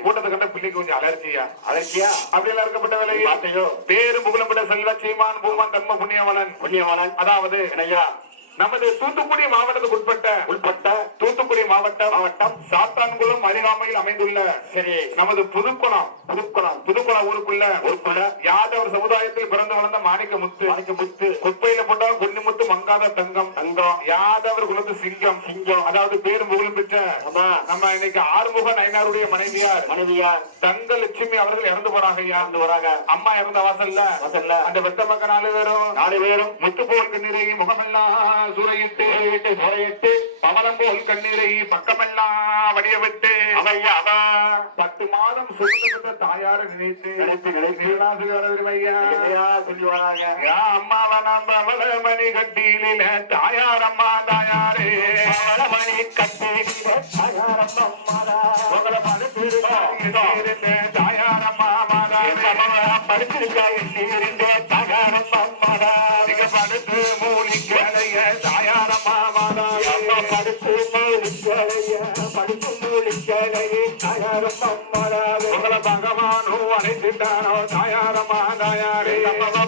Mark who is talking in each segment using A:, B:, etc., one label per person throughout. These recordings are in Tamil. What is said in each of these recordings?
A: கூட்டத்தை கண்ட பிள்ளைக்கு கொஞ்சம் அலர்ஜியா?
B: அதற்கியா
A: அப்படி எல்லாம் இருக்கப்பட்ட பேரும் புகழப்பட்ட செல்வ சீமான் பூமான் தர்ம புண்ணியவனன்
B: புண்ணியவாளன்.
A: அதாவது நமது தூத்துக்குடி மாவட்டத்துக்கு உட்பட்ட
B: உள்பட்ட
A: தூத்துக்குடி மாவட்டம்
B: மாவட்டம்
A: சாத்தான்குளம் அருகாமையில் அமைந்துள்ள
B: சரி
A: நமது புதுக்குளம்
B: புதுக்குளம்
A: புதுக்குளம் ஊருக்குள்ள
B: ஊருக்குள்ள
A: யாதவர் சமுதாயத்தில் பிறந்து வளர்ந்த மாணிக்க முத்து
B: மாணிக்க முத்து
A: குப்பையில போட்ட பொன்னிமுத்து மங்காத தங்கம்
B: தங்கம்
A: யாதவர் குலத்து சிங்கம்
B: சிங்கம்
A: அதாவது பேரும் புகழும் பெற்ற நம்ம இன்னைக்கு ஆறுமுக நயனாருடைய மனைவியார்
B: மனைவியார்.
A: தங்க லட்சுமி அவர்கள் இறந்து போறாங்க ஐயா.
B: இறந்து வராங்க
A: அம்மா இறந்த வாசல்ல.
B: வாசல்ல.
A: அந்த வெட்ட மக்க நாலு பேரும்
B: நாலு பேரும்.
A: முத்து போல் கண்ணீரை முகமெல்லாம் சூறையிட்டு
B: முறையிட்டு
A: பவளம் போல் கண்ணீரை பக்கமெல்லாம் வடிய விட்டு
B: அவையா அவ
A: பத்து மாதம் சுமந்த தாயார நினைத்து அம்மாவ நாம் பவள மணி கட்டியில தாயார். அம்மா தாயாரே
B: மணி கட்டி தயாரம்மாடா
A: உங்களை மனசிருந்த உங்களை பகவானும் அழைத்துட்டானோ தாயார் அம்மா தாயாரே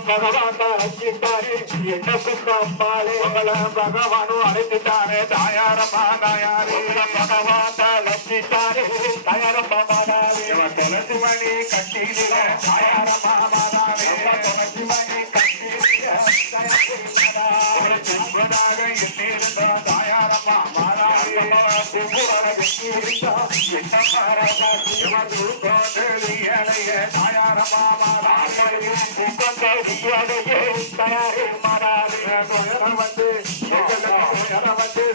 B: பகவான் ரசித்தாரே என்ன கும்பாலே
A: உங்களை பகவானும் அழைத்துட்டானே தாயார் அம்மா தாயாரே
B: பகவான் ரசித்தாரே தயாரம்மாடாவே
A: இவன் துளசி மணி கட்டியில தாயார் அம்மா மாதாரே
B: மணி கட்டிய
A: உங்களை துன்பதாக தயாரமா தூக்கோதலியலைய தாயார் வந்து தயாரி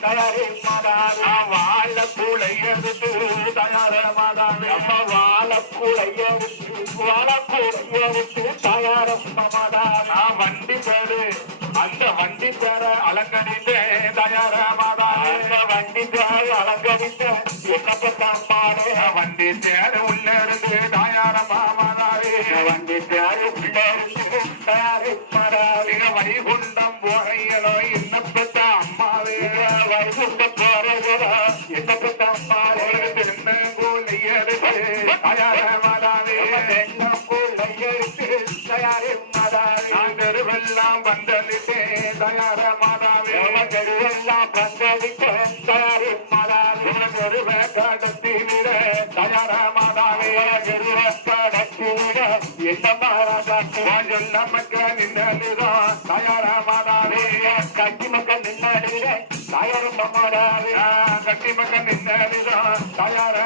A: துயரம் மாதாரே கூலை எடுத்து தாயார மாதாவே நான் வண்டி பேரு அந்த வண்டி பேர அலங்கடித்து தயார மாதாவே
B: வண்டி தாய் அலங்கரித்த என்ன பாடு
A: வண்டி சேர உள்ள இருந்து தயார மாதாவே
B: வண்டி தாய் உள்ளே இருந்து தயாரி மாறாவே
A: தயாரி
B: மாறாவே
A: நான் தெருவெல்லாம் வந்தளித்தே தயார மாதாவே.
B: எல்லாம் பங்களிக்க தயாரி மாறாவே
A: தெருவை கடத்தி விட தயார மாதாவே.
B: என்ன மாறாதாக்கு
A: வாஞ்சல் நமக்கு நின்றுதான் தயார மாதாவே.
B: கட்சி மக்கள் நின்னாடுகிற தயாரம் மாறாவே
A: கட்டி மக்கள் நின்றுதான் தயார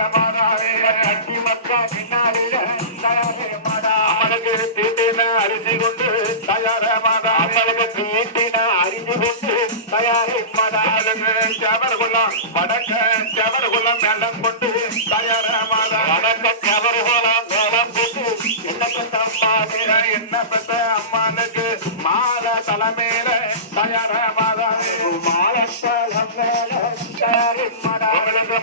A: கொண்டு தயாரி வடக்க செவர் குளம் கொண்டு தயார
B: வடக்க கவர்கோலம் மேலம் கொண்டு என்ன கட்டம்பாவே
A: என்ன பெற்ற அம்மானுக்கு தலைமையில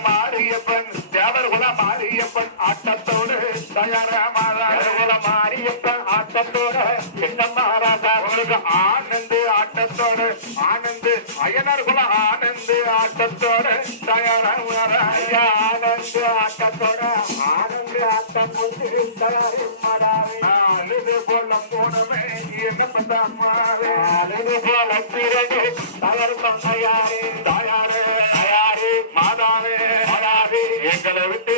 A: மாரியப்பன் தேவர் மாரியப்பன் ஆட்டத்தோடு தயார மாதாவே
B: மாரியப்ப ஆட்டத்தோட என்ன மாறாதா
A: அவளுக்கு ஆனந்து ஆட்டத்தோடு ஆனந்து அய்யனார் குல ஆனந்து ஆட்டத்தோடு
B: ஐயா ஆனந்த ஆட்டத்தோட ஆனந்த ஆட்டம் கொண்டு
A: அழுது போல என்ன
B: போல பிறகு தகர்த்தம் தாயாரே
A: மாதாவே. எங்களை விட்டு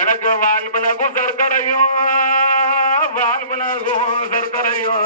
A: எனக்கு வால்மிளகும் சர்க்கரையும் வால்மிளகும் சர்க்கரையும்